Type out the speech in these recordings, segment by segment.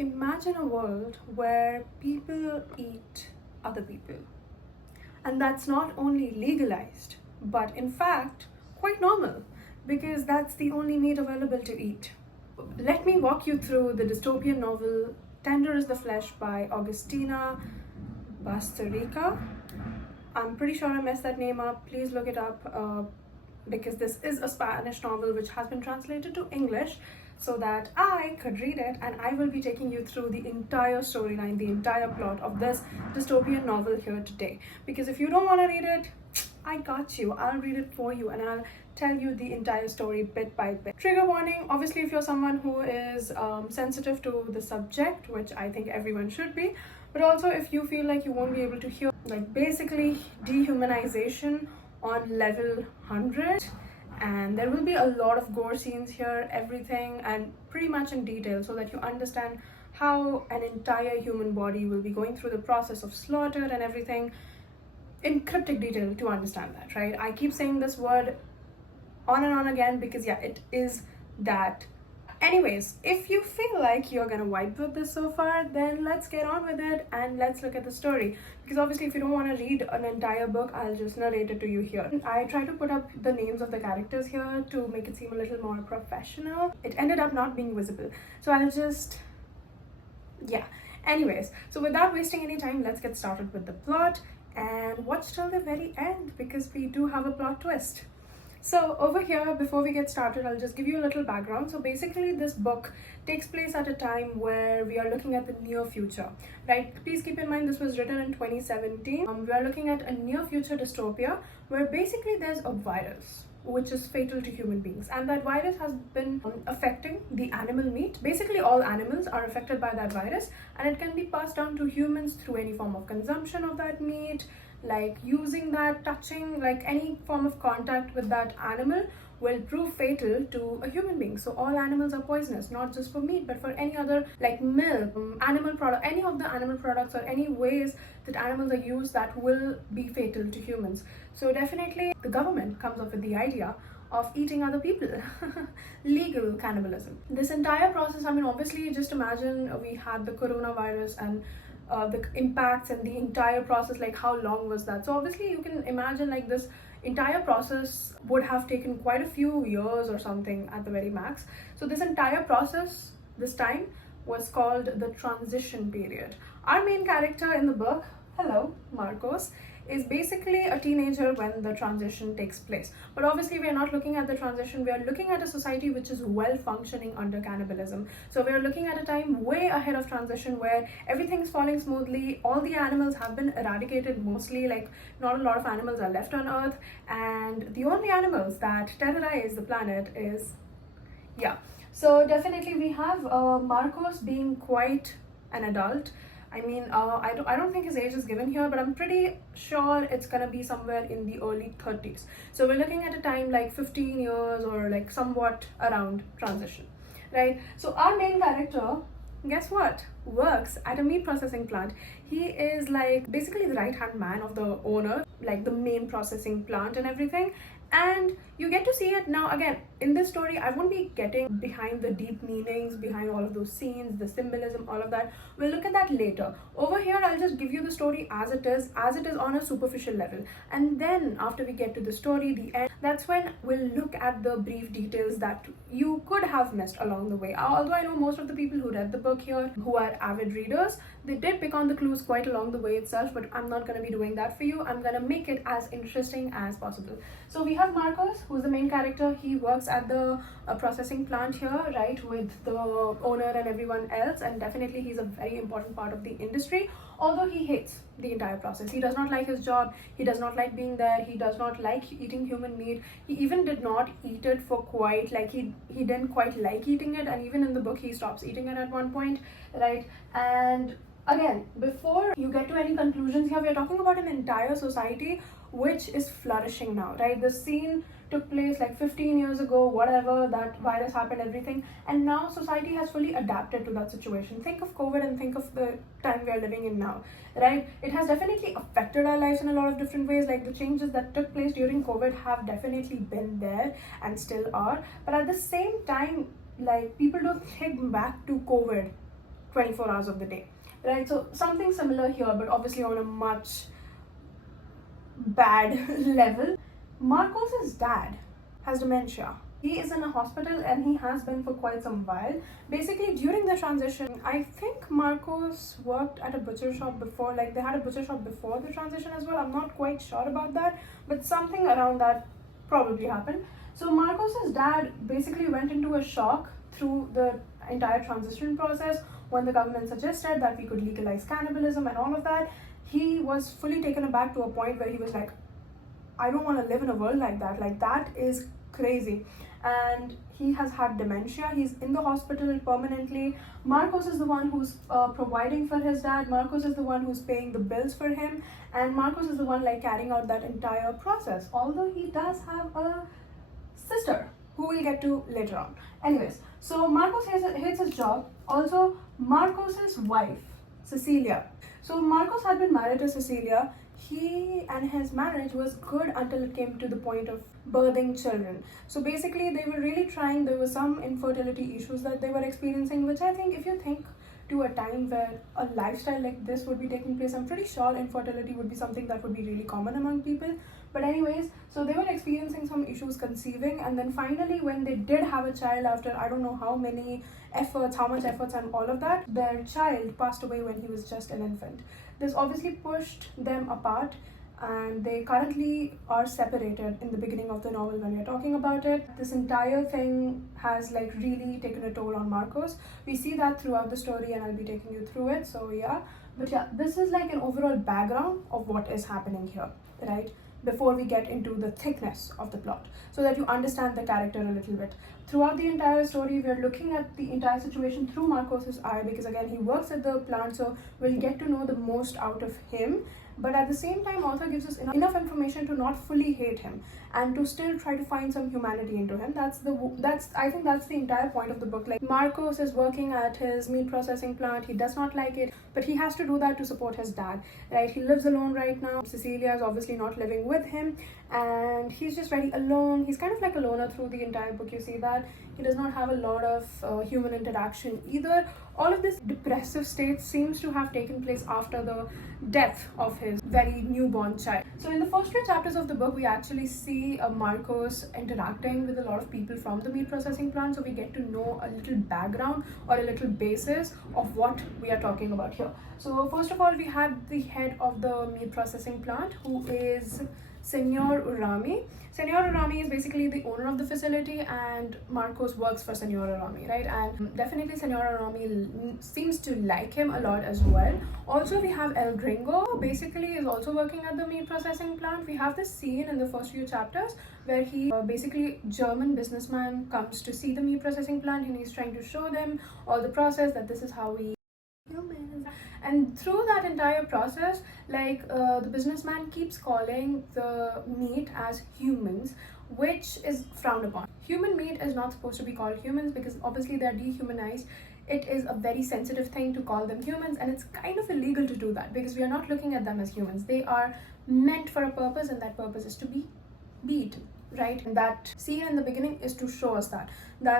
Imagine a world where people eat other people. And that's not only legalized, but in fact, quite normal, because that's the only meat available to eat. Let me walk you through the dystopian novel Tender is the Flesh by Augustina Bastarrica. I'm pretty sure I messed that name up. Please look it up because this is a Spanish novel which has been translated to English so that I could read it, and I will be taking you through the entire storyline, the entire plot of this dystopian novel here today. Because if you don't want to read it, I got you. I'll read it for you and I'll tell you the entire story bit by bit. Trigger warning, obviously, if you're someone who is sensitive to the subject, which I think everyone should be, but also if you feel like you won't be able to hear, like basically dehumanization on level 100, and there will be a lot of gore scenes here, everything, and pretty much in detail so that you understand how an entire human body will be going through the process of slaughter and everything in cryptic detail to understand that, right? I keep saying this word on and on again because yeah, it is that. Anyways, if you feel like you're gonna vibe with this so far, then let's get on with it and let's look at the story. Because obviously, if you don't want to read an entire book, I'll just narrate it to you here. I try to put up the names of the characters here to make it seem a little more professional. It ended up not being visible, so I'll just, yeah. Anyways, so without wasting any time, let's get started with the plot and watch till the very end because we do have a plot twist. So over here, before we get started, I'll just give you a little background. So basically, this book takes place at a time where we are looking at the near future, right? Please keep in mind this was written in 2017. We are looking at a near future dystopia where basically there's a virus which is fatal to human beings, and that virus has been affecting the animal meat. Basically all animals are affected by that virus, and it can be passed down to humans through any form of consumption of that meat, like using that, touching, like any form of contact with that animal will prove fatal to a human being. So all animals are poisonous, not just for meat but for any other, like milk, animal product, any of the animal products or any ways that animals are used that will be fatal to humans. So definitely the government comes up with the idea of eating other people. Legal cannibalism. This entire process, I mean, obviously just imagine we had the coronavirus and the impacts and the entire process, like how long was that? So obviously you can imagine like this entire process would have taken quite a few years or something at the very max. So this entire process this time was called the transition period. Our main character in the book, hello, Marcos, is basically a teenager when the transition takes place. But obviously we are not looking at the transition, we are looking at a society which is well functioning under cannibalism. So we are looking at a time way ahead of transition where everything's falling smoothly, all the animals have been eradicated mostly, like not a lot of animals are left on earth, and the only animals that terrorize the planet is, yeah. So definitely we have Marcos being quite an adult. I mean, I don't think his age is given here, but I'm pretty sure it's gonna be somewhere in the early 30s. So we're looking at a time like 15 years or like somewhat around transition, right? So our main character, guess what, works at a meat processing plant. He is like basically the right hand man of the owner, like the main processing plant and everything. And you get to see it now. Again, in this story I won't be getting behind the deep meanings behind all of those scenes, the symbolism, all of that. We'll look at that later. Over here I'll just give you the story as it is on a superficial level, and then after we get to the story, the end, that's when we'll look at the brief details that you could have missed along the way. Although I know most of the people who read the book here, who are avid readers, they did pick on the clues quite along the way itself, but I'm not going to be doing that for you. I'm going to make it as interesting as possible. So we have Marcos, who's the main character. He works at the processing plant here, right, with the owner and everyone else, and definitely he's a very important part of the industry, although he hates the entire process. He does not like his job, he does not like being there, he does not like eating human meat. He even did not eat it for quite, like he didn't quite like eating it, and even in the book he stops eating it at one point, right? And again, before you get to any conclusions here, we are talking about an entire society which is flourishing now, right? The scene took place like 15 years ago, whatever, that virus happened, everything, and now society has fully adapted to that situation. Think of COVID and think of the time we are living in now, right? It has definitely affected our lives in a lot of different ways. Like the changes that took place during COVID have definitely been there and still are, but at the same time, like people don't think back to COVID 24 hours of the day, right? So something similar here, but obviously on a much bad level. Marcos's dad has dementia. He is in a hospital and he has been for quite some while. Basically, during the transition, I think Marcos worked at a butcher shop before, like they had a butcher shop before the transition as well. I'm not quite sure about that, but something around that probably happened. So Marcos's dad basically went into a shock through the entire transition process when the government suggested that we could legalize cannibalism and all of that. He was fully taken aback to a point where he was like, I don't want to live in a world like that. Like, that is crazy. And he has had dementia. He's in the hospital permanently. Marcos is the one who's providing for his dad. Marcos is the one who's paying the bills for him. And Marcos is the one like carrying out that entire process. Although he does have a sister who we'll get to later on. Anyways, so Marcos hates his job. Also, Marcos's wife, Cecilia. So Marcos had been married to Cecilia. He and his marriage was good until it came to the point of birthing children. So basically, they were really trying. There were some infertility issues that they were experiencing, which I think, if you think to a time where a lifestyle like this would be taking place, I'm pretty sure infertility would be something that would be really common among people. But anyways, so they were experiencing some issues conceiving, and then finally when they did have a child after I don't know how many efforts, how much efforts and all of that, their child passed away when he was just an infant. This obviously pushed them apart, and they currently are separated in the beginning of the novel when we're talking about it. This entire thing has like really taken a toll on Marcos. We see that throughout the story and I'll be taking you through it, so yeah. But yeah, this is like an overall background of what is happening here, right? Before we get into the thickness of the plot, so that you understand the character a little bit. Throughout the entire story, we're looking at the entire situation through Marcos's eye, because again, he works at the plant, so we'll get to know the most out of him. But at the same time, author gives us enough information to not fully hate him and to still try to find some humanity into him. I think that's the entire point of the book. Like, Marcos is working at his meat processing plant. He does not like it, but he has to do that to support his dad, right? He lives alone right now. Cecilia is obviously not living with him, and he's just very alone. He's kind of like a loner through the entire book. You see that he does not have a lot of human interaction either. All of this depressive state seems to have taken place after the death of his very newborn child. So in the first few chapters of the book, we actually see Marcos interacting with a lot of people from the meat processing plant, so we get to know a little background or a little basis of what we are talking about here. So first of all, we had the head of the meat processing plant, who is Senor Urami. Senor Urami is basically the owner of the facility, and Marcos works for Senor Urami, right? And definitely Senor Urami seems to like him a lot as well. Also, we have El Gringo, basically is also working at the meat processing plant. We have this scene in the first few chapters where he basically German businessman comes to see the meat processing plant, and he's trying to show them all the process, that this is how we humans. And through that entire process, like the businessman keeps calling the meat as humans, which is frowned upon. Human meat is not supposed to be called humans because obviously they're dehumanized. It is a very sensitive thing to call them humans, and it's kind of illegal to do that because we are not looking at them as humans. They are meant for a purpose, and that purpose is to be eaten, right? And that scene in the beginning is to show us that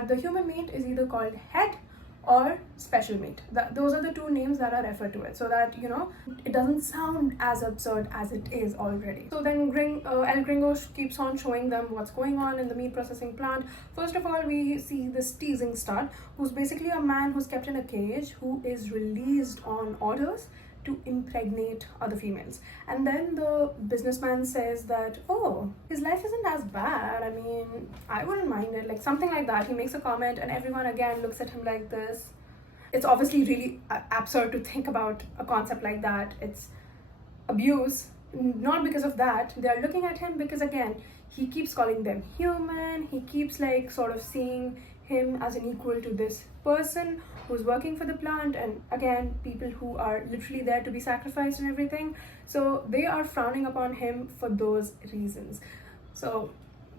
the human meat is either called head or special meat. Those are the two names that are referred to it, so that, you know, it doesn't sound as absurd as it is already. So then El Gringo keeps on showing them what's going on in the meat processing plant. First of all, we see this teasing stud, who's basically a man who's kept in a cage, who is released on orders to impregnate other females. And then the businessman says that, oh, his life isn't as bad. I mean, I wouldn't mind it. Like, something like that. He makes a comment, and everyone again looks at him like this. It's obviously really absurd to think about a concept like that. It's abuse. Not because of that. They're looking at him because, again, he keeps calling them human. He keeps like sort of seeing him as an equal to this person who's working for the plant, and again, people who are literally there to be sacrificed and everything. So they are frowning upon him for those reasons. So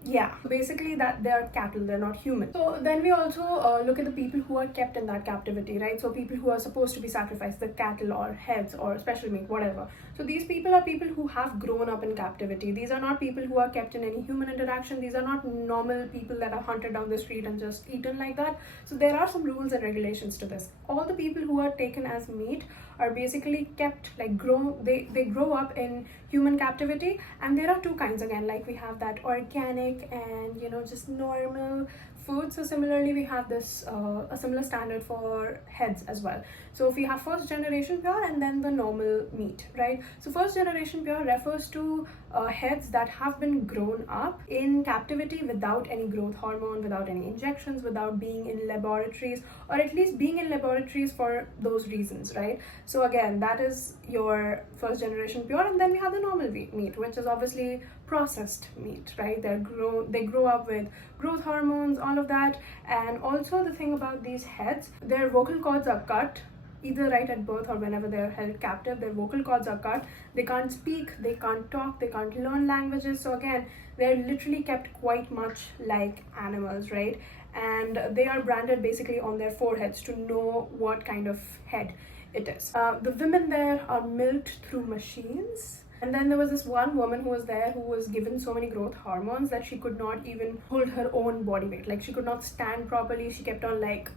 Yeah, basically that they are cattle, they're not human. So then we also look at the people who are kept in that captivity, right? So people who are supposed to be sacrificed, the cattle or heads or special meat, whatever. So these people are people who have grown up in captivity. These are not people who are kept in any human interaction. These are not normal people that are hunted down the street and just eaten like that. So there are some rules and regulations to this. All the people who are taken as meat are basically kept like they grow up in human captivity. And there are two kinds again, like we have that organic and just normal food. So similarly we have this a similar standard for heads as well. So if we have first generation pure and then the normal meat, right? So first generation pure refers to heads that have been grown up in captivity without any growth hormone, without any injections, without being in laboratories, or at least being in laboratories for those reasons, right? So again, that is your first generation pure. And then we have the normal meat, which is obviously processed meat, right? They grow up with growth hormones, all of that. And also the thing about these heads, their vocal cords are cut either right at birth or whenever they're held captive. Their vocal cords are cut. They can't speak, they can't talk, they can't learn languages. So again, they're literally kept quite much like animals, right? And they are branded basically on their foreheads to know what kind of head it is. The women there are milked through machines. And then there was this one woman who was there who was given so many growth hormones that she could not even hold her own body weight. Like she could not stand properly. She kept on like.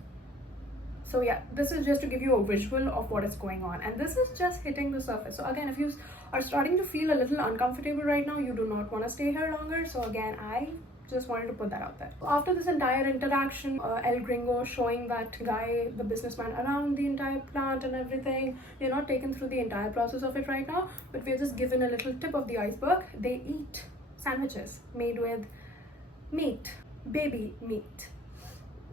So yeah, this is just to give you a visual of what is going on. And this is just hitting the surface. So again, if you are starting to feel a little uncomfortable right now, you do not want to stay here longer. So again, I just wanted to put that out there. After this entire interaction, El Gringo showing that guy, the businessman, around the entire plant and everything. We're not taken through the entire process of it right now, but we're just given a little tip of the iceberg. They eat sandwiches made with meat, baby meat.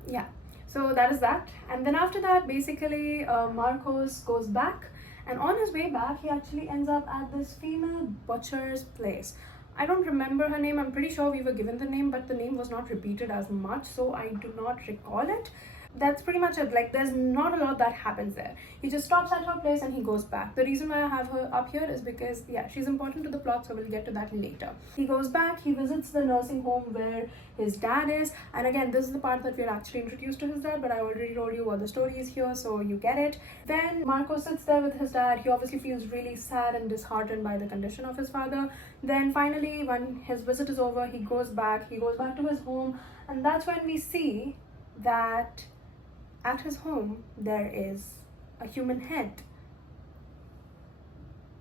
Yeah, so that is that. And then after that, basically, Marcos goes back, and on his way back, he actually ends up at this female butcher's place. I don't remember her name. I'm pretty sure we were given the name, but the name was not repeated as much, so I do not recall it. That's pretty much it. Like, there's not a lot that happens there. He just stops at her place and he goes back. The reason why I have her up here is because, yeah, she's important to the plot, so we'll get to that later. He goes back, he visits the nursing home where his dad is, and again, this is the part that we're actually introduced to his dad, but I already told you what the story is here, so you get it. Then Marco sits there with his dad. He obviously feels really sad and disheartened by the condition of his father. Then finally, when his visit is over, he goes back to his home, and that's when we see that at his home there is a human head.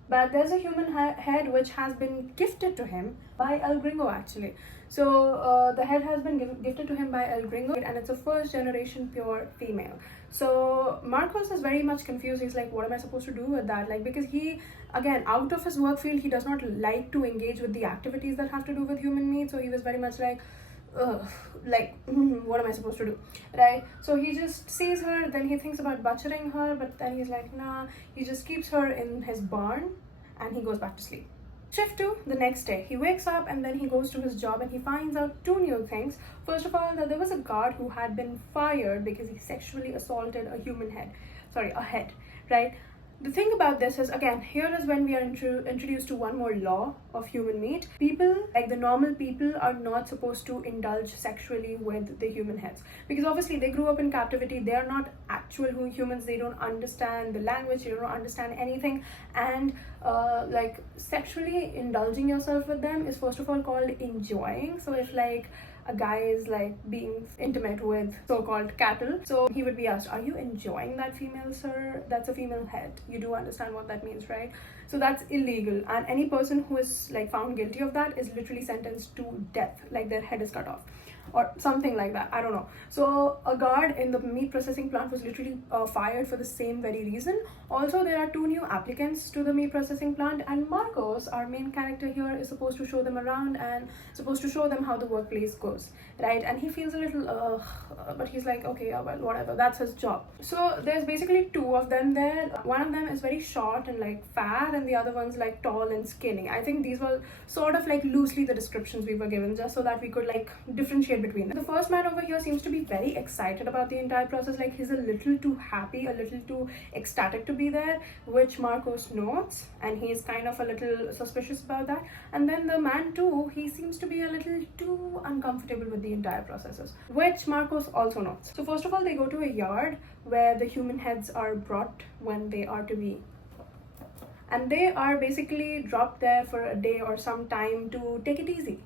But there's a human head which has been gifted to him by El Gringo actually. So the head has been gifted to him by El Gringo, and it's a first generation pure female. So Marcos is very much confused. He's like, what am I supposed to do with that? Like, because he, again, out of his work field, he does not like to engage with the activities that have to do with human meat. So he was very much like, ugh, like, what am I supposed to do, right? So he just sees her, then he thinks about butchering her, but then he's like, nah. He just keeps her in his barn and he goes back to sleep. Shift 2, the next day. He wakes up and then he goes to his job and he finds out two new things. First of all, that there was a guard who had been fired because he sexually assaulted a head, right? The thing about this is, again, here is when we are introduced to one more law of human meat. People, like the normal people, are not supposed to indulge sexually with the human heads. Because obviously they grew up in captivity. They are not actual humans. They don't understand the language. They don't understand anything. And like sexually indulging yourself with them is first of all called enjoying. So if like a guy is like being intimate with so-called cattle, so he would be asked, are you enjoying that female, sir? That's a female head. You do understand what that means, right? So that's illegal, and any person who is like found guilty of that is literally sentenced to death, like their head is cut off or something like that. I don't know. So a guard in the meat processing plant was literally fired for the same very reason. Also, there are two new applicants to the meat processing plant, and Marcos, our main character here, is supposed to show them around and supposed to show them how the workplace goes, right? And he feels a little but he's like, okay, yeah, well, whatever, that's his job. So there's basically two of them there. One of them is very short and like fat, and the other one's like tall and skinny. I think these were sort of like loosely the descriptions we were given, just so that we could like differentiate differentiate between them. The first man over here seems to be very excited about the entire process, like he's a little too happy, a little too ecstatic to be there, which Marcos notes, and he's kind of a little suspicious about that. And then the man too, he seems to be a little too uncomfortable with the entire processes, which Marcos also notes. So first of all, they go to a yard where the human heads are brought when they are to be, and they are basically dropped there for a day or some time to take it easy,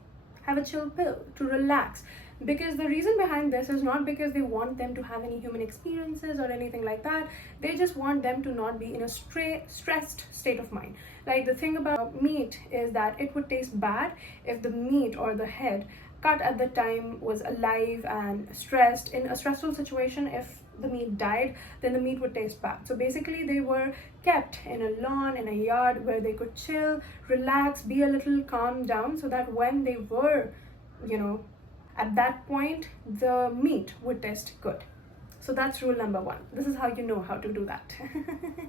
have a chill pill, to relax. Because the reason behind this is not because they want them to have any human experiences or anything like that. They just want them to not be in a stressed state of mind. Like, the thing about meat is that it would taste bad if the meat or the head cut at the time was alive and stressed. In a stressful situation, if the meat died, then the meat would taste bad. So basically they were kept in a lawn, in a yard, where they could chill, relax, be a little calm down, so that when they were, at that point, the meat would taste good. So that's rule number one. This is how you know how to do that.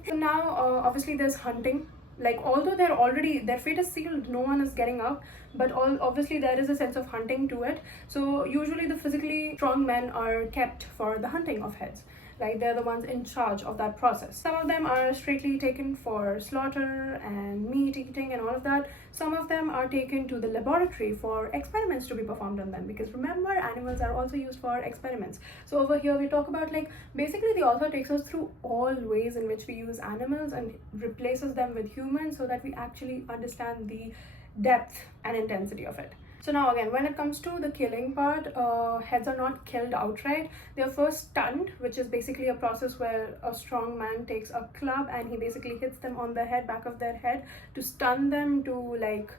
So now obviously there's hunting. Like, although their fate is sealed, no one is getting up, but obviously there is a sense of hunting to it. So usually the physically strong men are kept for the hunting of heads. Like, they're the ones in charge of that process. Some of them are straightly taken for slaughter and meat eating and all of that. Some of them are taken to the laboratory for experiments to be performed on them, because remember, animals are also used for experiments. So over here we talk about, like, basically the author takes us through all ways in which we use animals and replaces them with humans, so that we actually understand the depth and intensity of it. So now again, when it comes to the killing part, heads are not killed outright. They are first stunned, which is basically a process where a strong man takes a club and he basically hits them on the head, back of their head, to stun them, to, like,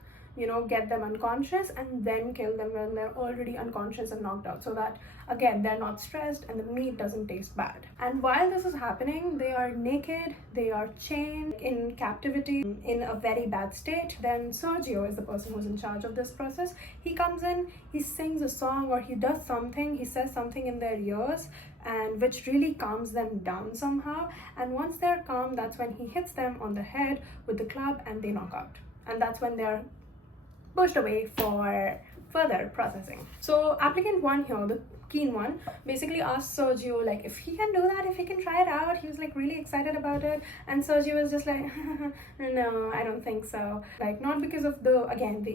get them unconscious, and then kill them when they're already unconscious and knocked out, so that again they're not stressed and the meat doesn't taste bad. And while this is happening, they are naked, they are chained, in captivity, in a very bad state. Then Sergio is the person who's in charge of this process. He comes in, he sings a song, or he does something, he says something in their ears, and which really calms them down somehow. And once they're calm, that's when he hits them on the head with the club and they knock out. And that's when they're pushed away for further processing. So applicant one here, the keen one, basically asked Sergio, like, if he can do that, if he can try it out. He was like really excited about it, and Sergio was just like, no, I don't think so. Like, not because of the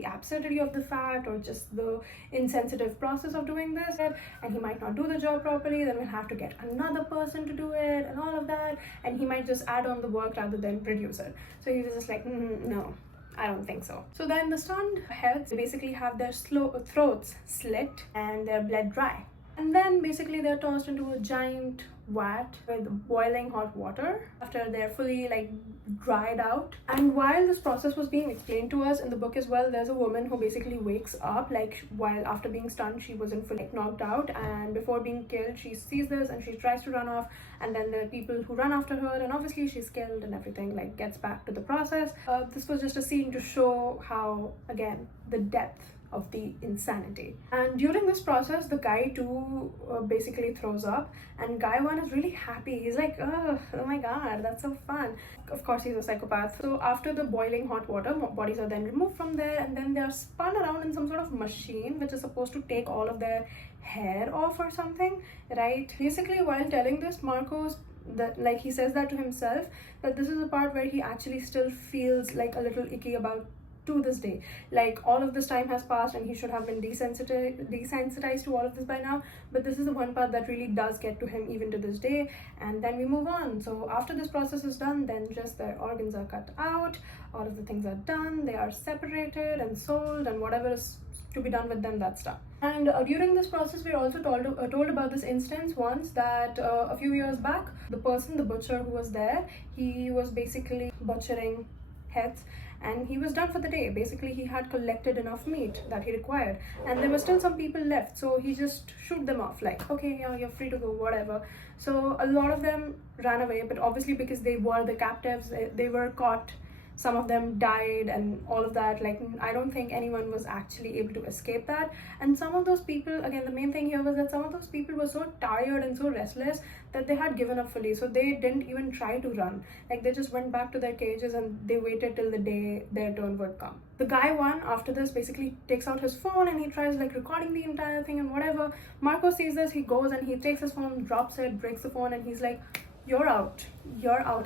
absurdity of the fact, or just the insensitive process of doing this, and he might not do the job properly, then we'll have to get another person to do it and all of that, and he might just add on the work rather than produce it. So he was just like, no, I don't think so. So then the stunned heads basically have their throats slit and their blood dry. And then basically they're tossed into a giant vat with boiling hot water after they're fully, like, dried out. And while this process was being explained to us in the book as well, there's a woman who basically wakes up, like, while after being stunned, she wasn't fully knocked out, and before being killed, she sees this and she tries to run off, and then there are people who run after her, and obviously she's killed and everything, like, gets back to the process. This was just a scene to show how, again, the depth of the insanity. And during this process, the guy too basically throws up, and guy one is really happy. He's like, oh my god, that's so fun. Of course, he's a psychopath. So after the boiling hot water, bodies are then removed from there, and then they are spun around in some sort of machine which is supposed to take all of their hair off or something, right? Basically, while telling this, Marcos, that, like, he says that to himself, that this is a part where he actually still feels like a little icky about to this day. Like, all of this time has passed and he should have been desensitized to all of this by now, but this is the one part that really does get to him even to this day. And then we move on. So after this process is done, then just their organs are cut out, all of the things are done, they are separated and sold, and whatever is to be done with them, that's done. And during this process, we're also told about this instance once, that a few years back, the butcher who was there, he was basically butchering heads, and he was done for the day. Basically, he had collected enough meat that he required, and there were still some people left, so he just shoot them off, like, okay, yeah, you're free to go, whatever. So a lot of them ran away, but obviously because they were the captives, they were caught, some of them died and all of that. Like, I don't think anyone was actually able to escape that. And some of those people, again, the main thing here was that some of those people were so tired and so restless that they had given up fully, so they didn't even try to run. Like, they just went back to their cages and they waited till the day their turn would come. The guy one after this basically takes out his phone and he tries like recording the entire thing and whatever. Marco sees this, he goes and he takes his phone, drops it, breaks the phone, and he's like, you're out,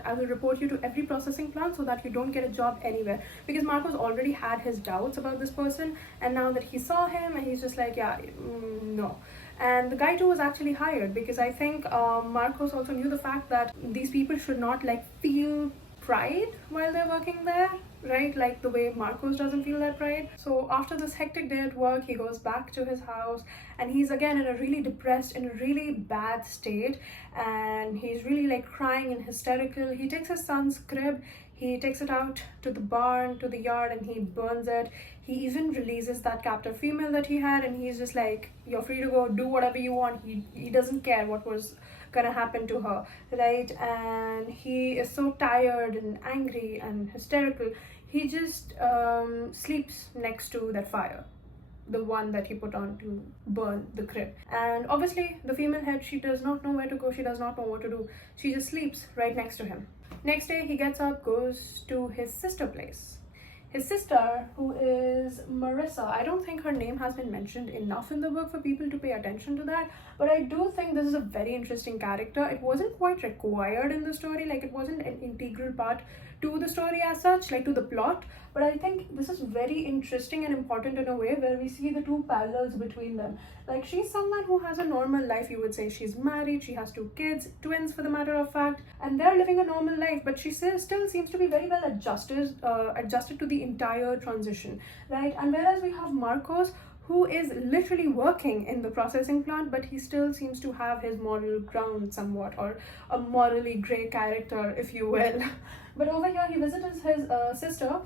I will report you to every processing plant so that you don't get a job anywhere. Because Marco's already had his doubts about this person, and now that he saw him, and he's just like, yeah, no. And the guy too was actually hired because I think Marcos also knew the fact that these people should not like feel pride while they're working there, right? Like the way Marcos doesn't feel that pride. So after this hectic day at work, he goes back to his house and he's again in a really depressed, in a really bad state, and he's really like crying and hysterical. He takes his son's crib, he takes it out to the barn, to the yard, and he burns it. He even releases that captive female that he had, and he's just like, you're free to go, do whatever you want. He doesn't care what was gonna happen to her, right? And he is so tired and angry and hysterical. He just sleeps next to that fire, the one that he put on to burn the crib. And obviously the female head, she does not know where to go, she does not know what to do. She just sleeps right next to him. Next day he gets up, goes to his sister place. His sister, who is Marissa, I don't think her name has been mentioned enough in the book for people to pay attention to that, but I do think this is a very interesting character. It wasn't quite required in the story, like it wasn't an integral part to the story as such, like to the plot, but I think this is very interesting and important in a way where we see the two parallels between them. Like, she's someone who has a normal life, you would say. She's married, she has 2 kids, twins for the matter of fact, and they're living a normal life, but she still seems to be very well adjusted to the entire transition, right? And whereas we have Marcos, who is literally working in the processing plant, but he still seems to have his moral ground somewhat, or a morally grey character, if you will. But over here, he visits his sister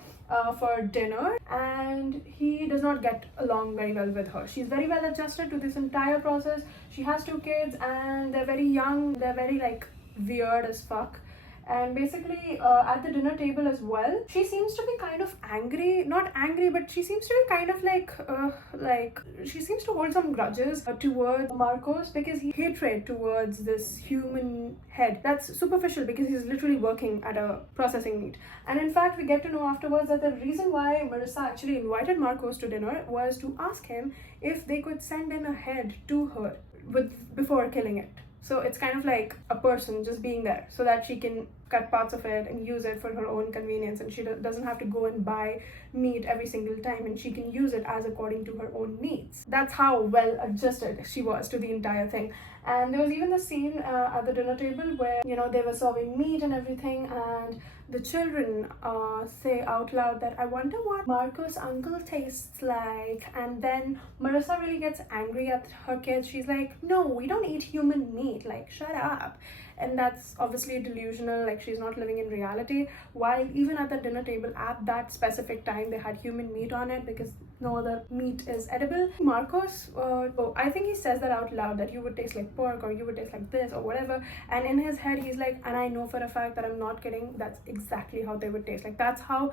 for dinner, and he does not get along very well with her. She's very well adjusted to this entire process. She has 2 kids, and they're very young. They're very like weird as fuck. And basically at the dinner table as well, she seems to be kind of angry, not angry, but she seems to be kind of like she seems to hold some grudges towards Marcos, because he hatred towards this human head. That's superficial because he's literally working at a processing meat. And in fact, we get to know afterwards that the reason why Marissa actually invited Marcos to dinner was to ask him if they could send in a head to her before killing it. So it's kind of like a person just being there so that she can cut parts of it and use it for her own convenience, and she doesn't have to go and buy meat every single time, and she can use it as according to her own needs. That's how well adjusted she was to the entire thing. And there was even the scene at the dinner table where, you know, they were serving meat and everything, and the children say out loud that, I wonder what Marco's uncle tastes like. And then Marissa really gets angry at her kids. She's like, no, we don't eat human meat, like, shut up. And that's obviously delusional, like she's not living in reality. While even at the dinner table at that specific time, they had human meat on it because no other meat is edible. Marcos, I think he says that out loud, that you would taste like pork, or you would taste like this, or whatever. And in his head, he's like, and I know for a fact that I'm not kidding, that's exactly how they would taste. Like, that's how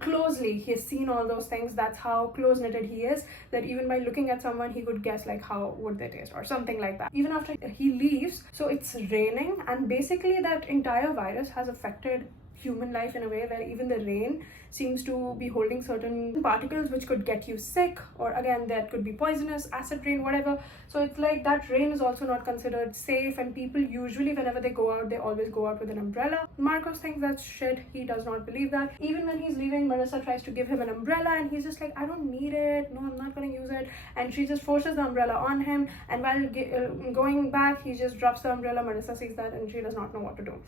closely he has seen all those things. That's how close-knitted he is, that even by looking at someone, he could guess like how would they taste, or something like that. Even after he leaves, so it's raining, and basically that entire virus has affected human life in a way where even the rain seems to be holding certain particles which could get you sick, or again, that could be poisonous, acid rain, whatever. So it's like that rain is also not considered safe, and people usually, whenever they go out, they always go out with an umbrella. Marcos thinks that's shit. He does not believe that. Even when he's leaving, Marissa tries to give him an umbrella, and he's just like, I don't need it, no, I'm not gonna use it. And she just forces the umbrella on him, and while going back, he just drops the umbrella. Marissa sees that, and she does not know what to do.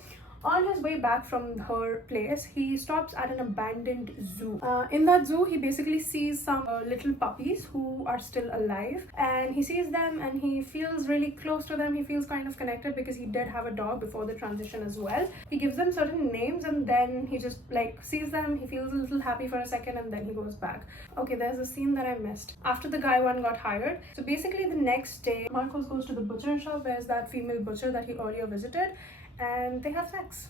On his way back from her place, he stops at an abandoned zoo. In that zoo, he basically sees some little puppies who are still alive, and he sees them and he feels really close to them. He feels kind of connected because he did have a dog before the transition as well. He gives them certain names, and then he just like sees them, he feels a little happy for a second, and then he goes back. Okay, there's a scene that I missed. After the guy one got hired, so basically the next day, Marcos goes to the butcher shop, where's that female butcher that he earlier visited, and they have sex.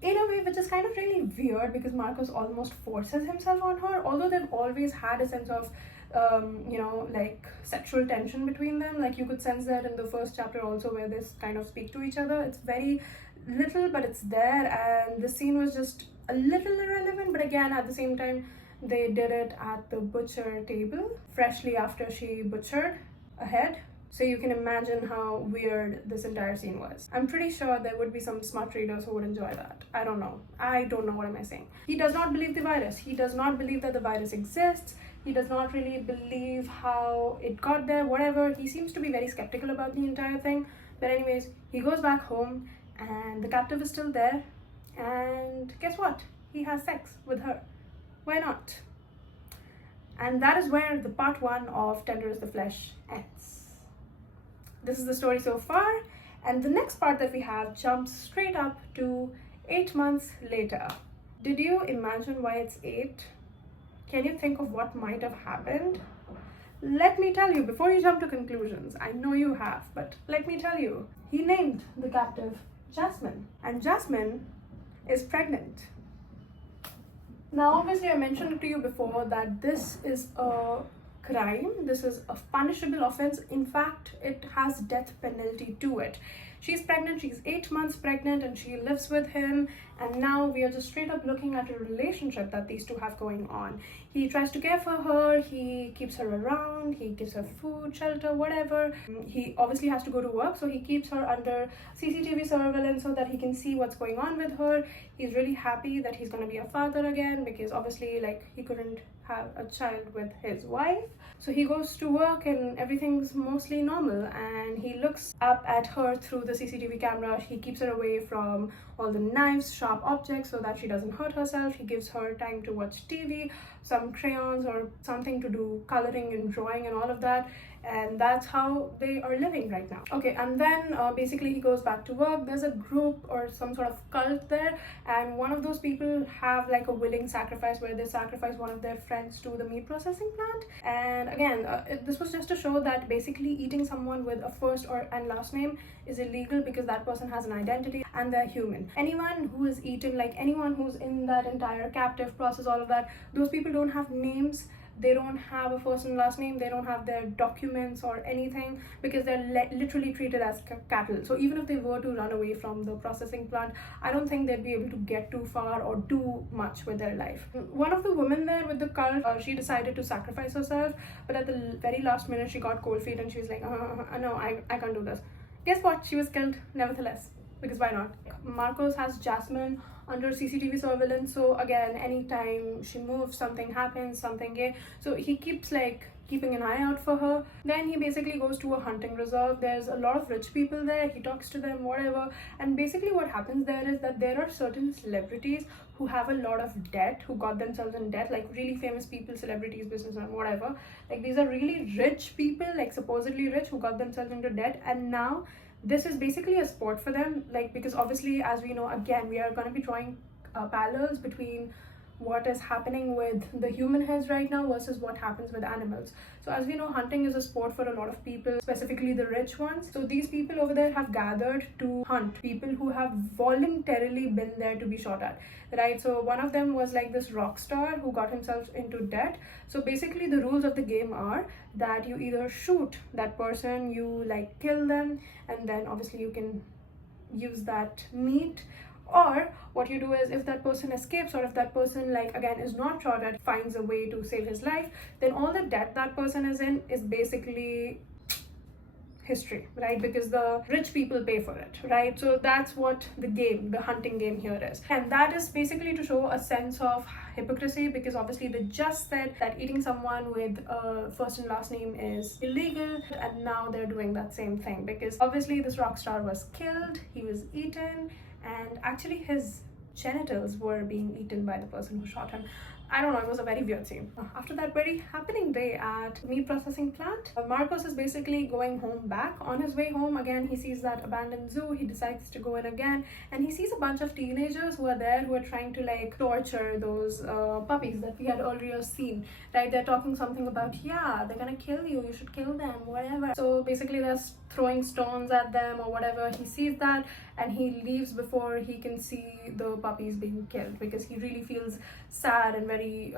In a way which is kind of really weird because Marcos almost forces himself on her, although they've always had a sense of like sexual tension between them. Like you could sense that in the first chapter also, where they kind of speak to each other. It's very little, but it's there, and the scene was just a little irrelevant, but again at the same time they did it at the butcher table freshly after she butchered a head. So you can imagine how weird this entire scene was. I'm pretty sure there would be some smart readers who would enjoy that. I don't know what am I saying. He does not believe the virus. He does not believe that the virus exists. He does not really believe how it got there, whatever. He seems to be very skeptical about the entire thing. But anyways, he goes back home and the captive is still there. And guess what? He has sex with her. Why not? And that is where the part 1 of Tender is the Flesh ends. This is the story so far, and the next part that we have jumps straight up to 8 months later. Did you imagine why it's 8? Can you think of what might have happened? Let me tell you before you jump to conclusions. I know you have, but let me tell you. He named the captive Jasmine, and Jasmine is pregnant. Now obviously I mentioned to you before that this is a crime. This is a punishable offense. In fact, it has death penalty to it. She's pregnant, she's 8 months pregnant, and she lives with him, and now we are just straight up looking at a relationship that these two have going on. He tries to care for her, he keeps her around, he gives her food, shelter, whatever. He obviously has to go to work, so he keeps her under CCTV surveillance so that he can see what's going on with her. He's really happy that he's going to be a father again, because obviously like he couldn't have a child with his wife. So he goes to work and everything's mostly normal, and he looks up at her through the CCTV camera. He keeps her away from all the knives, sharp objects, so that she doesn't hurt herself. He gives her time to watch TV, some crayons or something to do coloring and drawing and all of that, and that's how they are living right now. Okay, and then basically he goes back to work. There's a group or some sort of cult there, and one of those people have like a willing sacrifice where they sacrifice one of their friends to the meat processing plant. And again, this was just to show that basically eating someone with a first and last name is illegal, because that person has an identity and they're human. Anyone who is eaten, like anyone who's in that entire captive process, all of that, those people don't have names. They don't have a first and last name, they don't have their documents or anything, because they're literally treated as cattle. So even if they were to run away from the processing plant, I don't think they'd be able to get too far or do much with their life. One of the women there with the cult, she decided to sacrifice herself, but at the very last minute she got cold feet and she was like, no, I can't do this. Guess what? She was killed nevertheless, because why not? Marcos has Jasmine under CCTV surveillance, so again, anytime she moves, something happens, something gay, so he keeps like keeping an eye out for her. Then he basically goes to a hunting reserve. There's a lot of rich people there, he talks to them, whatever, and basically what happens there is that there are certain celebrities who have a lot of debt, who got themselves in debt, like really famous people, celebrities, businessmen, whatever. Like these are really rich people, like supposedly rich, who got themselves into debt, and now this is basically a sport for them, like, because obviously, as we know, again, we are going to be drawing parallels between what is happening with the human heads right now versus what happens with animals. So as we know, hunting is a sport for a lot of people, specifically the rich ones. So these people over there have gathered to hunt people who have voluntarily been there to be shot at, right? So one of them was like this rock star who got himself into debt. So basically the rules of the game are that you either shoot that person, you like kill them, and then obviously you can use that meat, or what you do is, if that person escapes, or if that person, like, again, is not shot at, finds a way to save his life, then all the debt that person is in is basically history, right? Because the rich people pay for it, right? So that's what the hunting game here is. And that is basically to show a sense of hypocrisy, because obviously they just said that eating someone with a first and last name is illegal, and now they're doing that same thing, because obviously this rock star was killed, he was eaten, and actually his genitals were being eaten by the person who shot him. I don't know, it was a very weird scene. After that very happening day at meat processing plant, Marcos is basically going home back. On his way home, again, he sees that abandoned zoo. He decides to go in again, and he sees a bunch of teenagers who are there, who are trying to like torture those puppies that we had earlier seen, right? They're talking something about, yeah, they're gonna kill you, you should kill them, whatever. So basically they're throwing stones at them or whatever. He sees that, and he leaves before he can see the puppies being killed, because he really feels sad and very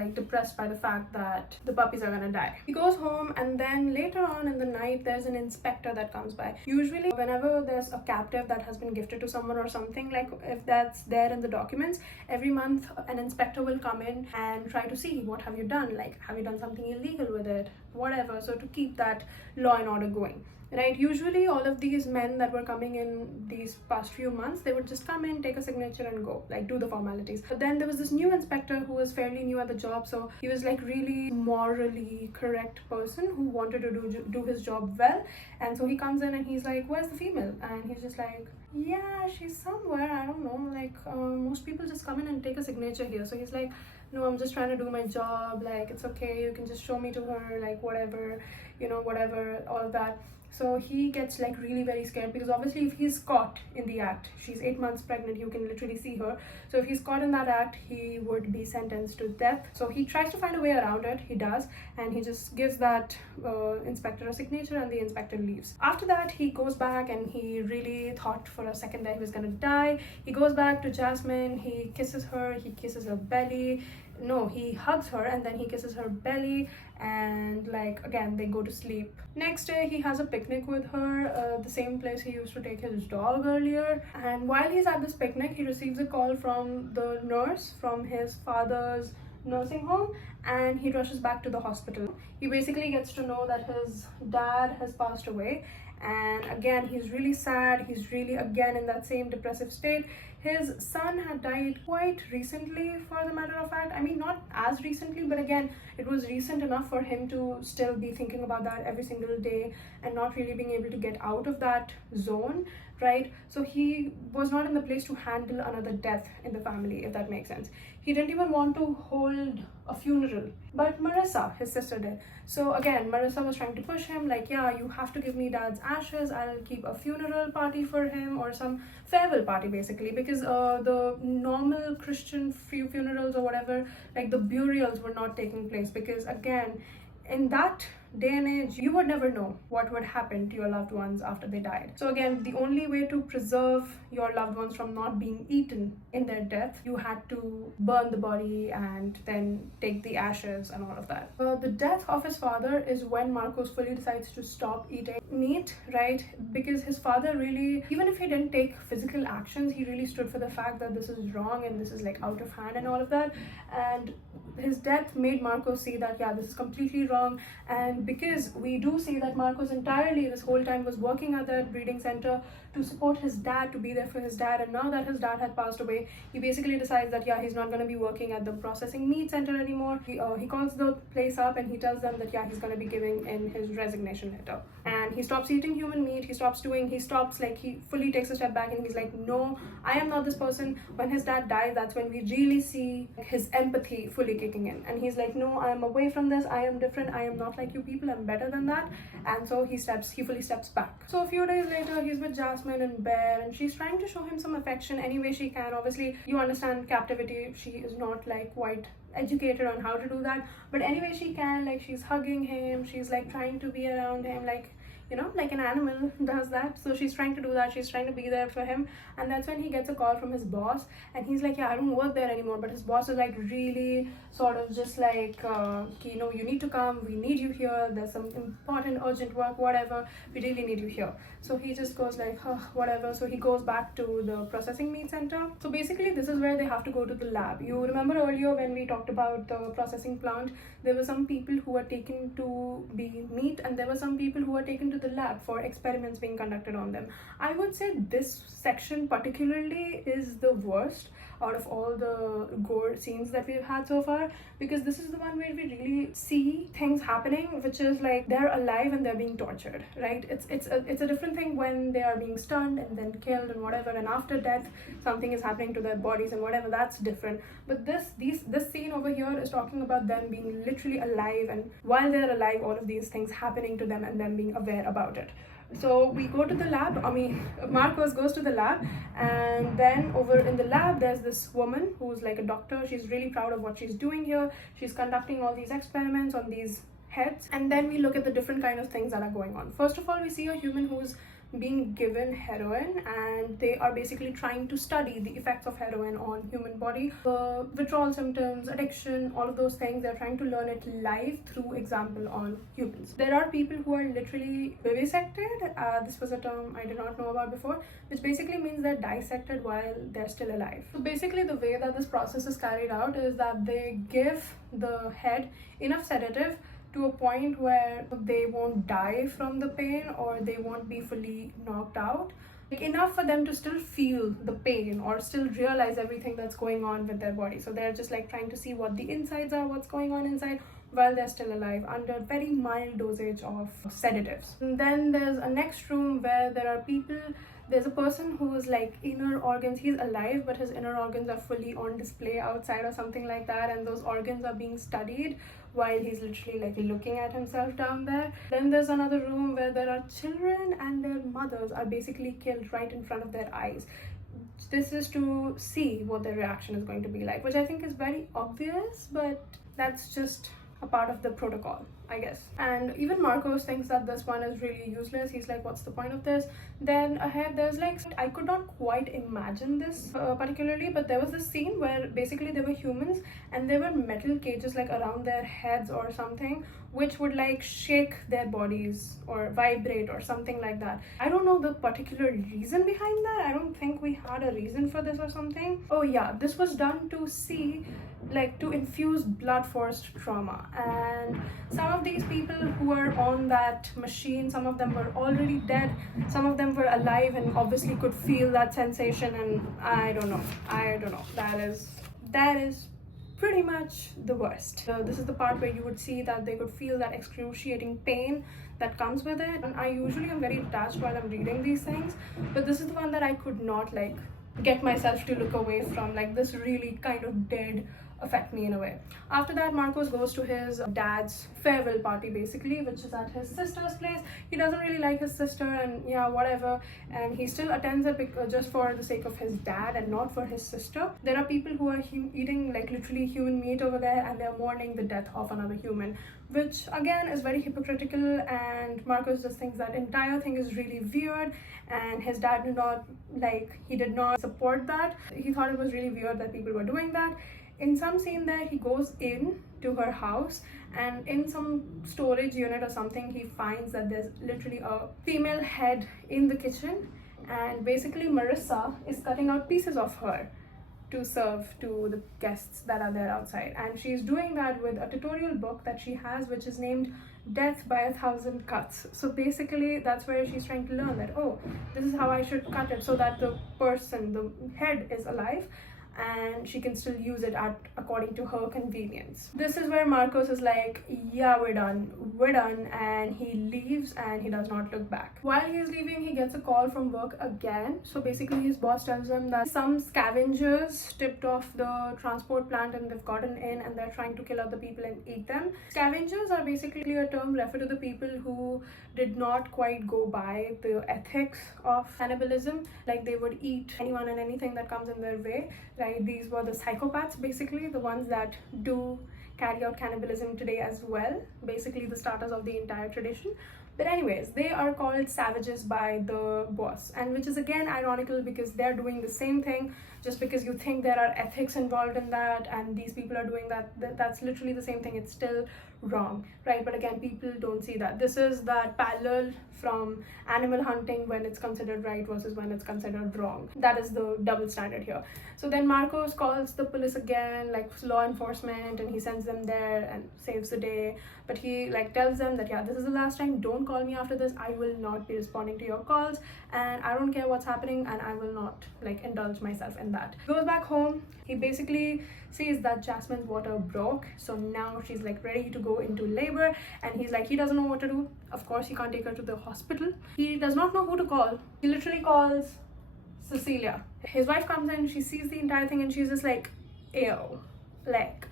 like depressed by the fact that the puppies are gonna die. He goes home, and then later on in the night there's an inspector that comes by. Usually whenever there's a captive that has been gifted to someone or something, like if that's there in the documents, every month an inspector will come in and try to see what have you done, like have you done something illegal with it, whatever, so to keep that law and order going, right? Usually all of these men that were coming in these past few months, they would just come in, take a signature and go, like do the formalities. But then there was this new inspector who was fairly new at the job, so he was like really morally correct person who wanted to do his job well. And so he comes in and he's like, where's the female? And he's just like, yeah, she's somewhere, I don't know, like most people just come in and take a signature here. So he's like, no, I'm just trying to do my job, like it's okay, you can just show me to her, like whatever, whatever, all of that. So he gets like really very scared, because obviously if he's caught in the act, she's 8 months pregnant, you can literally see her, so if he's caught in that act, he would be sentenced to death. So he tries to find a way around it, he does, and he just gives that inspector a signature, and the inspector leaves. After that, he goes back, and he really thought for a second that he was gonna die. He goes back to Jasmine, he kisses her, he kisses her belly, no, he hugs her, and then he kisses her belly, and like again they go to sleep. Next day he has a picnic with her, the same place he used to take his dog earlier. And while he's at this picnic, he receives a call from the nurse from his father's nursing home, and he rushes back to the hospital. He basically gets to know that his dad has passed away, and again he's really sad, he's really again in that same depressive state. His son had died quite recently, for the matter of fact. I mean, not as recently, but again, it was recent enough for him to still be thinking about that every single day and not really being able to get out of that zone, right? So he was not in the place to handle another death in the family, if that makes sense. He didn't even want to hold a funeral, but Marissa, his sister, did. So again, Marissa was trying to push him, like, yeah, you have to give me dad's ashes, I'll keep a funeral party for him, or some farewell party basically, because the normal Christian funerals or whatever, like the burials were not taking place, because again, in that day and age, you would never know what would happen to your loved ones after they died. So again, the only way to preserve your loved ones from not being eaten in their death, you had to burn the body and then take the ashes and all of that. The death of his father is when Marcos fully decides to stop eating meat, right? Because his father really, even if he didn't take physical actions, he really stood for the fact that this is wrong and this is like out of hand and all of that. And his death made Marcos see that, yeah, this is completely wrong. And because we do see that Marcos entirely this whole time was working at that breeding center to support his dad, to be there for his dad, and now that his dad had passed away, he basically decides that, yeah, he's not going to be working at the processing meat center anymore. He calls the place up and he tells them that, yeah, he's going to be giving in his resignation letter, and he stops eating human meat. He fully takes a step back, and he's like, no, I am not this person. When his dad dies, that's when we really see his empathy fully kicking in, and he's like, no, I am away from this, I am different, I am not like you people, I'm better than that. And so he fully steps back. So a few days later, he's with Jasmine and Bear, and she's trying to show him some affection any way she can. Obviously, you understand captivity, she is not like quite educated on how to do that, but anyway she can, like she's hugging him, she's like trying to be around him, like, you know, like an animal does that. So she's trying to do that, she's trying to be there for him. And that's when he gets a call from his boss, and he's like, yeah, I don't work there anymore. But his boss is like really sort of just like, you know, you need to come, we need you here, there's some important urgent work, whatever, we really need you here. So he just goes like, oh, whatever. So he goes back to the processing meat center. So basically this is where they have to go to the lab. You remember earlier when we talked about the processing plant, there were some people who were taken to be meat, and there were some people who were taken to the lab for experiments being conducted on them. I would say this section particularly is the worst out of all the gore scenes that we've had so far, because this is the one where we really see things happening, which is like they're alive and they're being tortured, right? It's a different thing when they are being stunned and then killed and whatever, and after death something is happening to their bodies and whatever, that's different. But this scene over here is talking about them being literally alive, and while they're alive, all of these things happening to them and them being aware about it. So we go to the lab, Marcos goes to the lab, and then over in the lab there's this woman who's like a doctor. She's really proud of what she's doing here. She's conducting all these experiments on these heads, and then we look at the different kind of things that are going on. First of all, we see a human who's being given heroin, and they are basically trying to study the effects of heroin on human body, withdrawal symptoms, addiction, all of those things. They're trying to learn it live through example on humans. There are people who are literally vivisected. This was a term I did not know about before, which basically means they're dissected while they're still alive. So basically the way that this process is carried out is that they give the head enough sedative to a point where they won't die from the pain, or they won't be fully knocked out, like enough for them to still feel the pain or still realize everything that's going on with their body. So they're just like trying to see what the insides are, what's going on inside, while they're still alive under very mild dosage of sedatives. And then there's a next room where there are people. There's a person who's like inner organs, he's alive but his inner organs are fully on display outside or something like that, and those organs are being studied while he's literally like looking at himself down there. Then there's another room where there are children and their mothers are basically killed right in front of their eyes. This is to see what their reaction is going to be like, which I think is very obvious, but that's just a part of the protocol, I guess. And even Marcos thinks that this one is really useless. He's like, what's the point of this? Then ahead there's like, I could not quite imagine this particularly, but there was this scene where basically they were humans and there were metal cages like around their heads or something, which would like shake their bodies or vibrate or something like that. I don't know the particular reason behind that. I don't think we had a reason for this or something. Oh yeah, this was done to see, like to infuse blood force trauma. And some of these people who were on that machine, some of them were already dead, some of them were alive and obviously could feel that sensation, and I don't know, that is pretty much the worst. This is the part where you would see that they could feel that excruciating pain that comes with it. And I usually am very detached while I'm reading these things, but this is the one that I could not like get myself to look away from. Like, this really kind of did affect me in a way. After that, Marcos goes to his dad's farewell party basically, which is at his sister's place. He doesn't really like his sister, and yeah, whatever, and he still attends it just for the sake of his dad and not for his sister. There are people who are eating like literally human meat over there, and they're mourning the death of another human, which again is very hypocritical. And Marcos just thinks that entire thing is really weird, and his dad did not support that. He thought it was really weird that people were doing that. In some scene there, he goes in to her house, and in some storage unit or something, he finds that there's literally a female head in the kitchen, and basically Marissa is cutting out pieces of her to serve to the guests that are there outside. And she's doing that with a tutorial book that she has, which is named Death by 1,000 Cuts. So basically that's where she's trying to learn that, oh, this is how I should cut it so that the head is alive, and she can still use it according to her convenience. This is where Marcos is like, yeah, we're done, and he leaves and he does not look back. While he's leaving, he gets a call from work again. So basically his boss tells him that some scavengers tipped off the transport plant and they've gotten in and they're trying to kill other people and eat them. Scavengers are basically a term referred to the people who did not quite go by the ethics of cannibalism. Like, they would eat anyone and anything that comes in their way, right? These were the psychopaths, basically, the ones that do carry out cannibalism today as well, basically the starters of the entire tradition. But anyways, they are called savages by the boss, and which is again ironical because they're doing the same thing. Just because you think there are ethics involved in that and these people are doing that, that's literally the same thing. It's still wrong, right? But again, people don't see that. This is that parallel from animal hunting, when it's considered right versus when it's considered wrong. That is the double standard here. So then Marcos calls the police again, like law enforcement, and he sends them there and saves the day. But he like tells them that, yeah, this is the last time, don't call me after this, I will not be responding to your calls, and I don't care what's happening, and I will not like indulge myself in that. Goes back home. He basically sees that Jasmine's water broke, so now she's like ready to go into labor, and he's like, he doesn't know what to do. Of course, he can't take her to the hospital. He does not know who to call. He literally calls Cecilia. His wife comes in, she sees the entire thing, and she's just like, ew, like,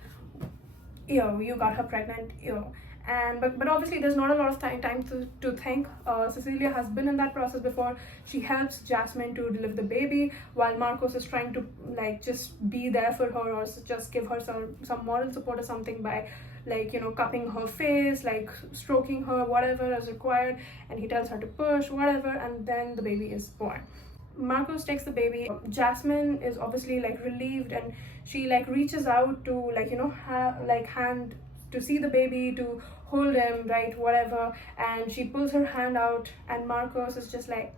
ew, you got her pregnant, ew. And but obviously there's not a lot of time to think. Cecilia has been in that process before. She helps Jasmine to deliver the baby, while Marcos is trying to like just be there for her, or just give her some moral support or something by like, cupping her face, like stroking her, whatever is required, and he tells her to push, whatever, and then the baby is born. Marcos takes the baby. Jasmine is obviously like relieved, and she like reaches out to like, hand to see the baby, to hold him, right, whatever, and she pulls her hand out, and Marcos is just like,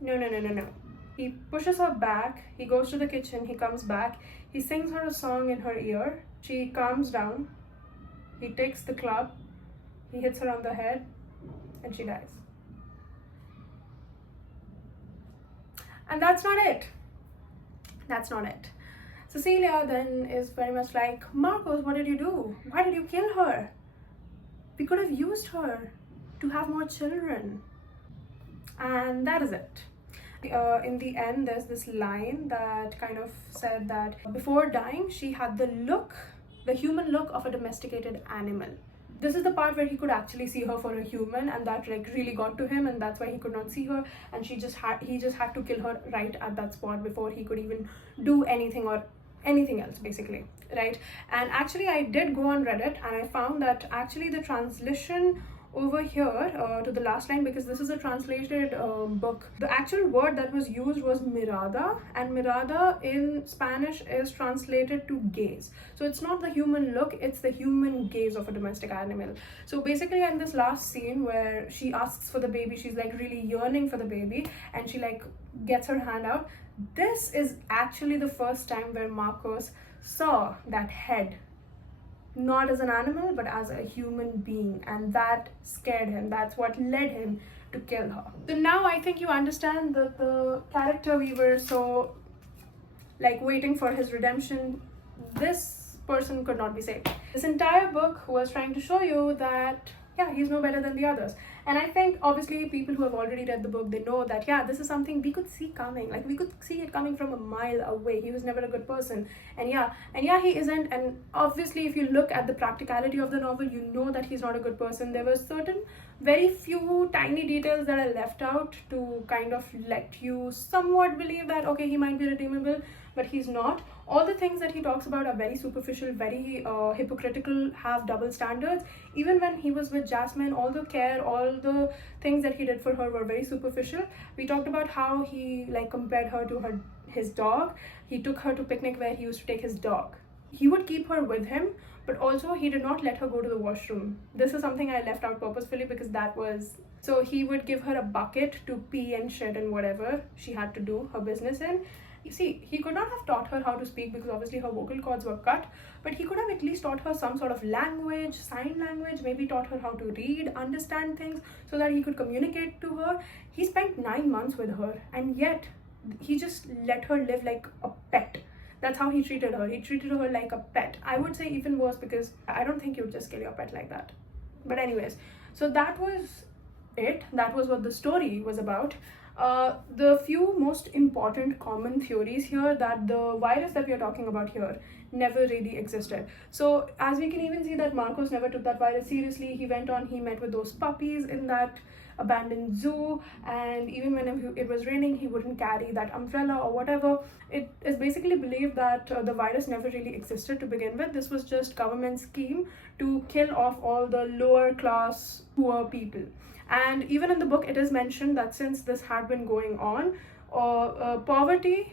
no, no, no, no, no. He pushes her back, he goes to the kitchen, he comes back, he sings her a song in her ear, she calms down, he takes the club, he hits her on the head, and she dies. And that's not it. That's not it. Cecilia then is very much like, Marcos, what did you do? Why did you kill her? We could have used her to have more children. And that is it. In the end, there's this line that kind of said that before dying, she had the human look of a domesticated animal. This is the part where he could actually see her for a human, and that like really got to him, and that's why he could not see her, and he just had to kill her right at that spot before he could even do anything or anything else, basically, right? And actually I did go on Reddit, and I found that actually the translation over here to the last line, because this is a translated book, the actual word that was used was mirada, and mirada in Spanish is translated to gaze. So it's not the human look, it's the human gaze of a domestic animal. So basically in this last scene where she asks for the baby, she's like really yearning for the baby, and she like gets her hand out. This is actually the first time where Marcos saw that head, not as an animal but as a human being, and that scared him. That's what led him to kill her. So now I think you understand that the character we were so like waiting for his redemption, this person could not be saved. This entire book was trying to show you that yeah, he's no better than the others. And I think obviously people who have already read the book, they know that yeah, this is something we could see coming, like we could see it coming from a mile away. He was never a good person, and yeah, he isn't. And obviously if you look at the practicality of the novel, you know that he's not a good person. There were certain very few tiny details that are left out to kind of let you somewhat believe that okay, he might be redeemable, but he's not. All the things that he talks about are very superficial, very hypocritical, have double standards. Even when he was with Jasmine, all the care, all the things that he did for her were very superficial. We talked about how he like compared her to his dog. He took her to picnic where he used to take his dog. He would keep her with him, but also he did not let her go to the washroom. This is something I left out purposefully because that was... So he would give her a bucket to pee and shit and whatever she had to do her business in. You see, he could not have taught her how to speak because obviously her vocal cords were cut, but he could have at least taught her some sort of language, sign language, maybe taught her how to read, understand things so that he could communicate to her. He spent 9 months with her, and yet he just let her live like a pet. That's how he treated her. He treated her like a pet. I would say even worse, because I don't think you would just kill your pet like that. But anyways, so that was it. That was what the story was about. The few most important common theories here, that the virus that we are talking about here never really existed. So as we can even see that Marcos never took that virus seriously. He went on, he met with those puppies in that abandoned zoo, and even when it was raining, he wouldn't carry that umbrella or whatever. It is basically believed that the virus never really existed to begin with. This was just government scheme to kill off all the lower class poor people. And even in the book, it is mentioned that since this had been going on, poverty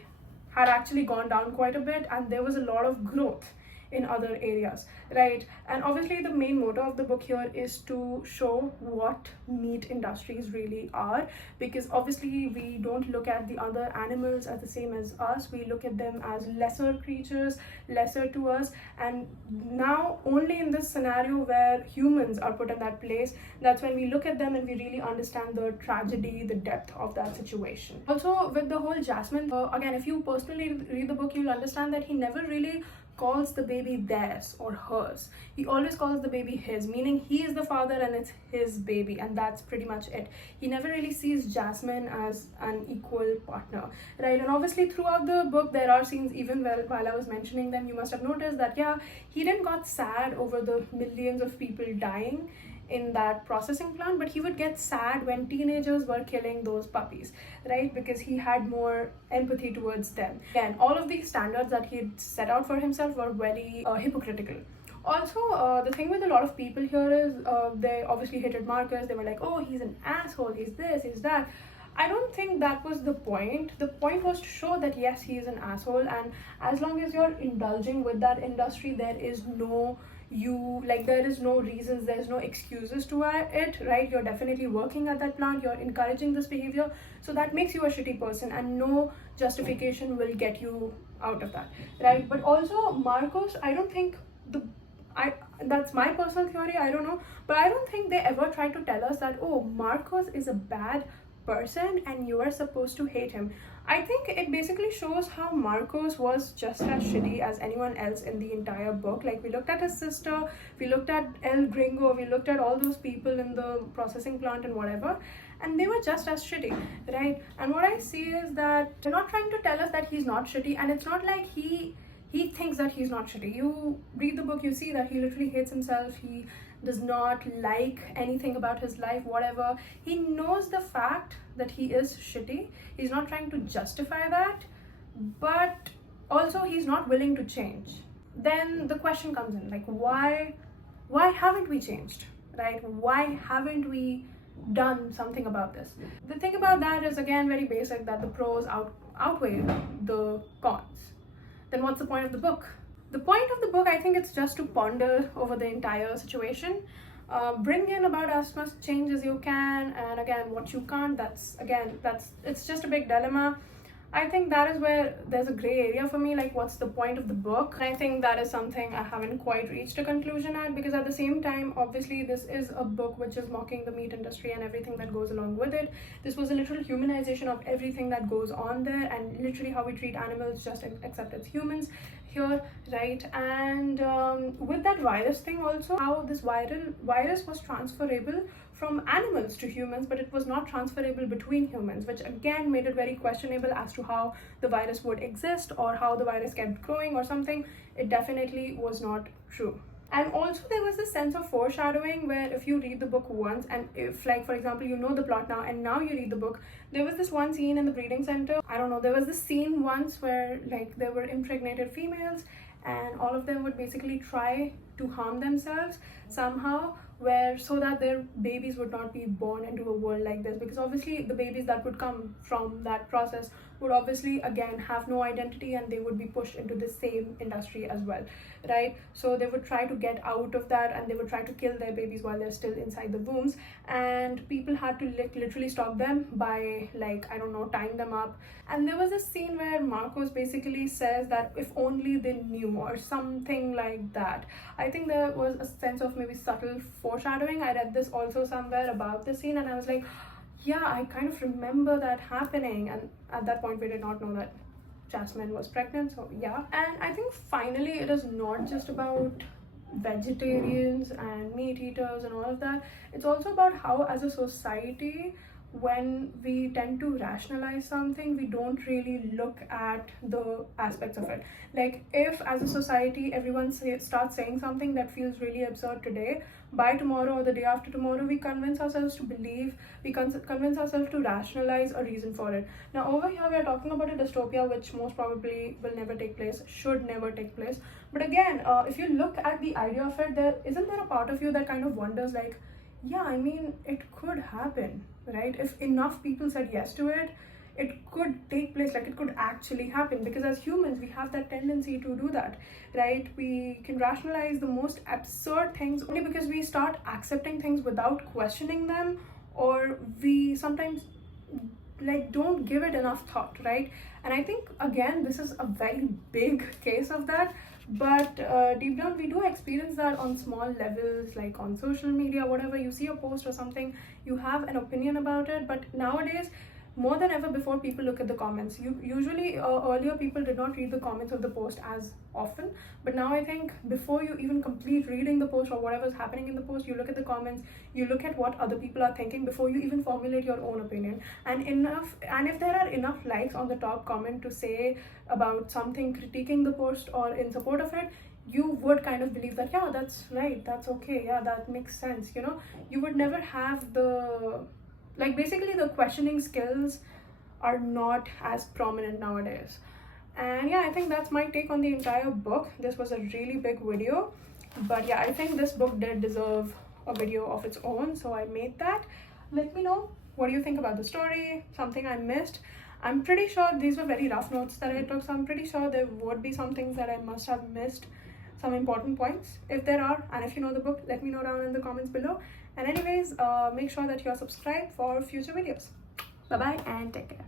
had actually gone down quite a bit, and there was a lot of growth in other areas, right? And obviously the main motto of the book here is to show what meat industries really are, because obviously we don't look at the other animals as the same as us. We look at them as lesser creatures, lesser to us, and now only in this scenario where humans are put in that place, that's when we look at them and we really understand the tragedy, the depth of that situation. Also with the whole Jasmine, again, if you personally read the book, you'll understand that he never really calls the baby theirs or hers. He always calls the baby his, meaning he is the father and it's his baby, and that's pretty much it. He never really sees Jasmine as an equal partner, right? And obviously throughout the book there are scenes, even while I was mentioning them, you must have noticed that yeah, he didn't got sad over the millions of people dying in that processing plant, but he would get sad when teenagers were killing those puppies, right? Because he had more empathy towards them. Again, all of these standards that he set out for himself were very hypocritical. Also, the thing with a lot of people here is they obviously hated Marcus. They were like, oh, he's an asshole, he's this, he's that. I don't think that was the point. The point was to show that yes, he is an asshole, and as long as you're indulging with that industry, there is no there is no reasons, there's no excuses to it, right? You're definitely working at that plant, you're encouraging this behavior, so that makes you a shitty person, and no justification will get you out of that, right? But also, Marcos, I don't think the I that's my personal theory, I don't know, but I don't think they ever try to tell us that, oh, Marcos is a bad person and you are supposed to hate him. I think it basically shows how Marcos was just as shitty as anyone else in the entire book. Like, we looked at his sister, we looked at El Gringo, we looked at all those people in the processing plant and whatever, and they were just as shitty, right? And what I see is that they're not trying to tell us that he's not shitty, and it's not like he thinks that he's not shitty. You read the book, you see that he literally hates himself. He does not like anything about his life, whatever. He knows the fact that he is shitty. He's not trying to justify that, but also he's not willing to change. Then the question comes in, like, why haven't we changed, right? Why haven't we done something about this? The thing about that is, again, very basic, that the pros outweigh the cons. Then what's the point of the book? The point of the book, I think, it's just to ponder over the entire situation, bring in about as much change as you can, and again, what you can't, it's just a big dilemma. I think that is where there's a gray area for me, like, what's the point of the book? And I think that is something I haven't quite reached a conclusion at, because at the same time, obviously, this is a book which is mocking the meat industry and everything that goes along with it. This was a literal humanization of everything that goes on there, and literally how we treat animals, just accept as humans here, right? And with that virus thing also, how this virus was transferable from animals to humans, but it was not transferable between humans, which again made it very questionable as to how the virus would exist, or how the virus kept growing or something. It definitely was not true. And also, there was this sense of foreshadowing where, if you read the book once, and if, like, for example, you know the plot now and now you read the book, there was this one scene in the breeding center, I don't know, there was this scene once where, like, there were impregnated females and all of them would basically try to harm themselves somehow, so that their babies would not be born into a world like this, because obviously the babies that would come from that process would obviously again have no identity, and they would be pushed into the same industry as well, right? So they would try to get out of that, and they would try to kill their babies while they're still inside the wombs, and people had to literally stop them by, like, I don't know, tying them up. And there was a scene where Marcos basically says that if only they knew, or something like that. I think there was a sense of maybe subtle foreshadowing. I read this also somewhere about the scene, and I was like, yeah, I kind of remember that happening. And at that point, we did not know that Jasmine was pregnant, so yeah. And I think finally, it is not just about vegetarians and meat eaters and all of that. It's also about how, as a society, when we tend to rationalize something, we don't really look at the aspects of it. Like, if as a society everyone starts saying something that feels really absurd today, by tomorrow or the day after tomorrow, we convince ourselves to believe, we convince ourselves to rationalize a reason for it. Now, over here, we are talking about a dystopia which most probably will never take place, should never take place. But again, if you look at the idea of it, isn't there a part of you that kind of wonders, like, yeah, I mean, it could happen, right? If enough people said yes to it, it could take place, like, it could actually happen, because as humans, we have that tendency to do that, right? We can rationalize the most absurd things only because we start accepting things without questioning them, or we sometimes, like, don't give it enough thought, right? And I think, again, this is a very big case of that. But deep down, we do experience that on small levels, like on social media, whatever. You see a post or something, you have an opinion about it. But nowadays, more than ever before, people look at the comments. Usually earlier, people did not read the comments of the post as often, but now I think before you even complete reading the post or whatever's happening in the post, you look at the comments, you look at what other people are thinking before you even formulate your own opinion. And if there are enough likes on the top comment to say about something, critiquing the post or in support of it, you would kind of believe that, yeah, that's right, that's okay, yeah, that makes sense, you know. You would never have the, like, basically the questioning skills are not as prominent nowadays. And yeah, I think that's my take on the entire book. This was a really big video. But yeah, I think this book did deserve a video of its own, so I made that. Let me know what do you think about the story, something I missed. I'm pretty sure these were very rough notes that I took, so I'm pretty sure there would be some things that I must have missed, some important points. If there are, and if you know the book, let me know down in the comments below. And anyways, make sure that you're subscribed for future videos. Bye bye and take care.